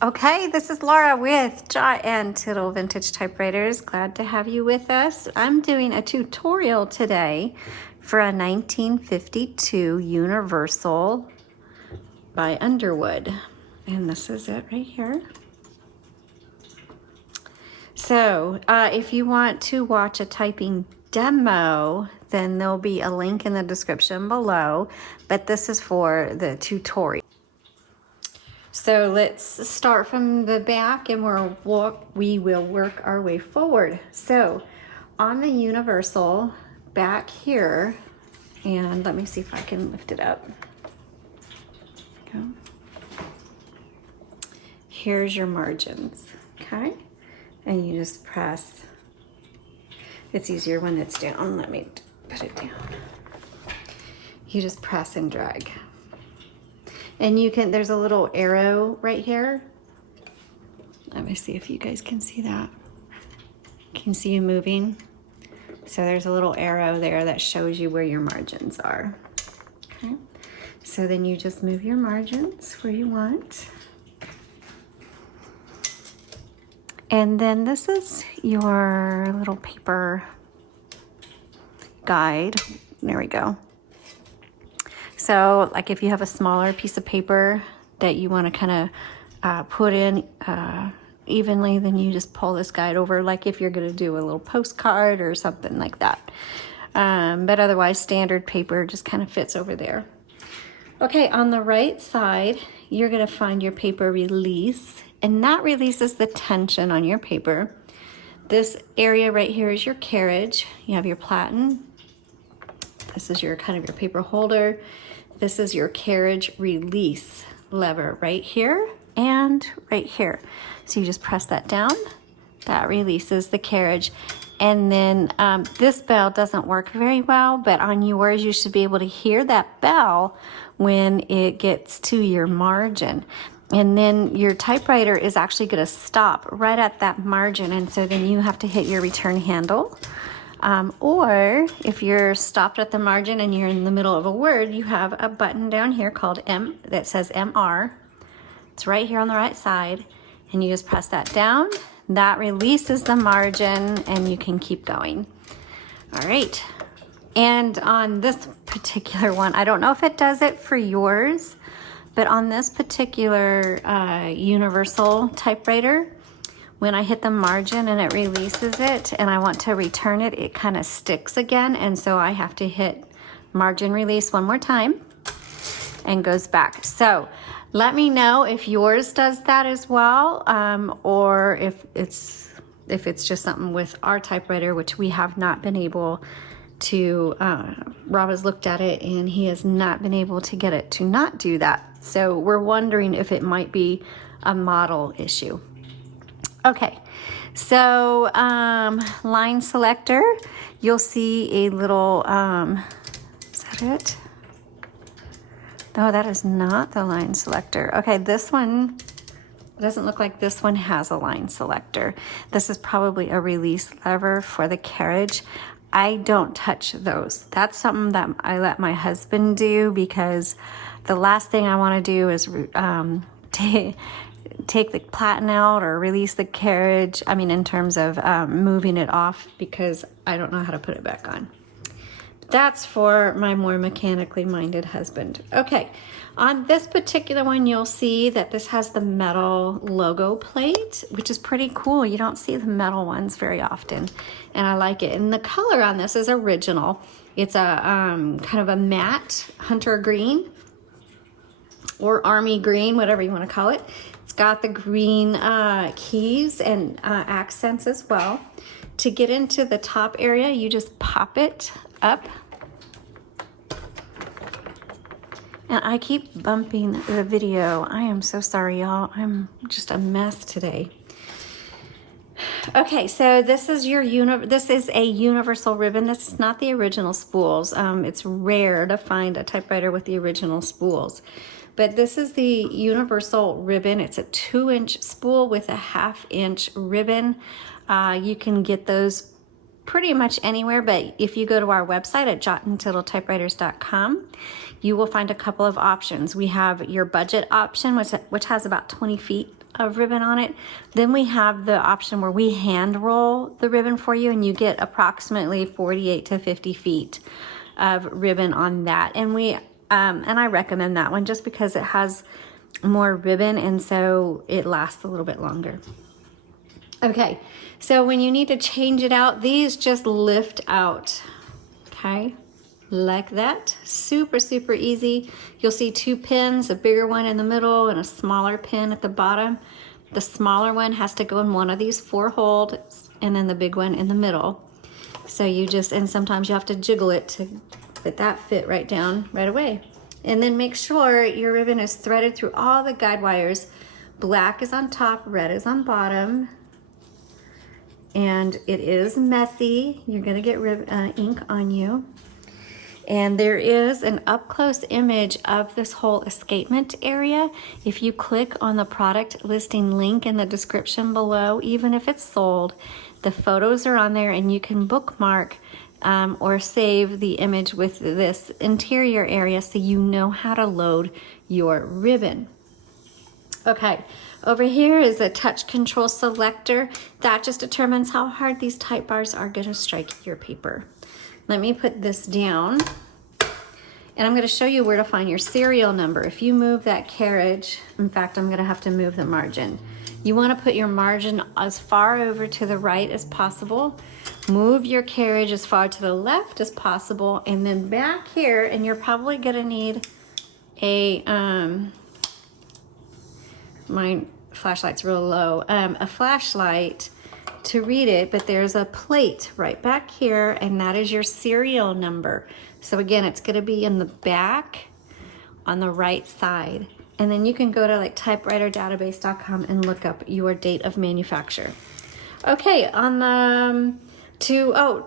Okay, this is Laura with Jot and Tittle Vintage Typewriters. Glad to have you with us. I'm doing a tutorial today for a 1952 Universal by Underwood. And this is it right here. So if you want to watch a typing demo, then there'll be a link in the description below, but this is for the tutorial. So let's start from the back and we will work our way forward. So on the Universal back here, and let me see if I can lift it up. Go. Here's your margins, okay? And you just press. It's easier when it's down. Let me put it down. You just press and drag. And you can, there's a little arrow right here. Let me see if you guys can see that. Can you see you moving? So there's a little arrow there that shows you where your margins are. Okay. So then you just move your margins where you want. And then this is your little paper guide. There we go. So like if you have a smaller piece of paper that you want to kind of put in evenly, then you just pull this guide over, like if you're going to do a little postcard or something like that. But otherwise standard paper just kind of fits over there. Okay, on the right side, you're going to find your paper release, and that releases the tension on your paper. This area right here is your carriage. You have your platen. This is your kind of your paper holder. This is your carriage release lever right here and right here. So you just press that down. That releases the carriage. And then this bell doesn't work very well, but on yours you should be able to hear that bell when it gets to your margin. And then your typewriter is actually going to stop right at that margin, and so then you have to hit your return handle. Or if you're stopped at the margin and you're in the middle of a word, you have a button down here called M that says MR. It's right here on the right side, and you just press that down. That releases the margin and you can keep going. All right. And on this particular one, I don't know if it does it for yours, but on this particular Universal typewriter, when I hit the margin and it releases it and I want to return it, it kind of sticks again. And so I have to hit margin release one more time and goes back. So let me know if yours does that as well, or if it's just something with our typewriter, which we have not been able to, Rob has looked at it and he has not been able to get it to not do that. So we're wondering if it might be a model issue. Okay, so line selector, you'll see a little, is that it? No, that is not the line selector. Okay, this one, it doesn't look like this one has a line selector. This is probably a release lever for the carriage. I don't touch those. That's something that I let my husband do, because the last thing I want to do is take the platen out or release the carriage. I mean, in terms of moving it off, because I don't know how to put it back on. That's for my more mechanically minded husband. Okay, on this particular one, you'll see that this has the metal logo plate, which is pretty cool. You don't see the metal ones very often, and I like it. And the color on this is original. It's a kind of a matte hunter green or army green, whatever you want to call it. It's got the green keys and accents as well. To get into the top area, you just pop it up. And I keep bumping the video. I am so sorry, y'all. I'm just a mess today. Okay, so this is this is a universal ribbon. This is not the original spools. It's rare to find a typewriter with the original spools. But this is the universal ribbon. It's a 2-inch spool with a 1/2-inch ribbon. You can get those pretty much anywhere, but if you go to our website at jotandtittletypewriters.com, you will find a couple of options. We have your budget option, which has about 20 feet of ribbon on it. Then we have the option where we hand roll the ribbon for you, and you get approximately 48 to 50 feet of ribbon on that. And I recommend that one just because it has more ribbon, and so it lasts a little bit longer. Okay, so when you need to change it out, these just lift out, okay, like that. Super, super easy. You'll see two pins, a bigger one in the middle and a smaller pin at the bottom. The smaller one has to go in one of these 4 holes, and then the big one in the middle. So you just, and sometimes you have to jiggle it to let that fit right down right away. And then make sure your ribbon is threaded through all the guide wires. Black is on top, red is on bottom. And it is messy. You're gonna get ink on you. And there is an up-close image of this whole escapement area. If you click on the product listing link in the description below, even if it's sold, the photos are on there, and you can bookmark or save the image with this interior area so you know how to load your ribbon. Okay, over here is a touch control selector. That just determines how hard these type bars are gonna strike your paper. Let me put this down, and I'm gonna show you where to find your serial number. If you move that carriage, in fact, I'm gonna have to move the margin. You wanna put your margin as far over to the right as possible. Move your carriage as far to the left as possible, and then back here, and you're probably gonna need a, my flashlight's real low, a flashlight to read it, but there's a plate right back here, and that is your serial number. So again, it's gonna be in the back on the right side. And then you can go to like typewriterdatabase.com and look up your date of manufacture. Okay, on the,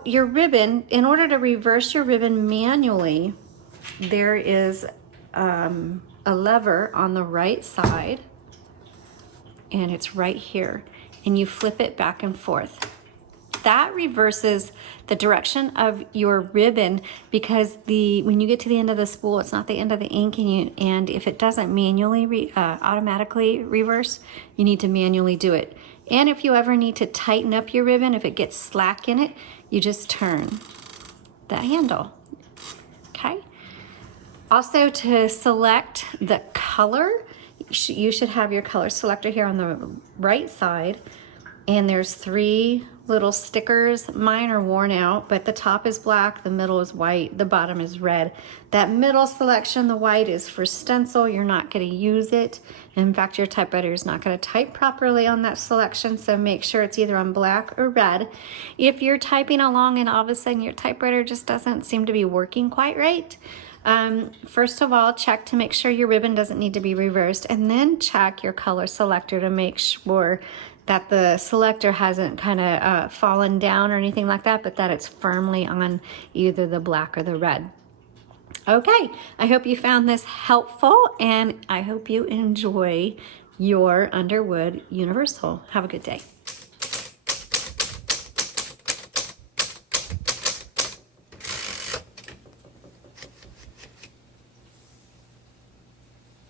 your ribbon, in order to reverse your ribbon manually, there is a lever on the right side, and it's right here, and you flip it back and forth. That reverses the direction of your ribbon, because when you get to the end of the spool, it's not the end of the ink, and if it doesn't manually automatically reverse, you need to manually do it. And if you ever need to tighten up your ribbon, if it gets slack in it, you just turn the handle, okay? Also, to select the color, you should have your color selector here on the right side, and there's 3 little stickers. Mine are worn out, but the top is black, the middle is white, the bottom is red. That middle selection, the white, is for stencil. You're not going to use it. In fact, your typewriter is not going to type properly on that selection, so make sure it's either on black or red. If you're typing along and all of a sudden your typewriter just doesn't seem to be working quite right, first of all, check to make sure your ribbon doesn't need to be reversed, and then check your color selector to make sure that the selector hasn't kind of fallen down or anything like that, but that it's firmly on either the black or the red. Okay, I hope you found this helpful, and I hope you enjoy your Underwood Universal. Have a good day.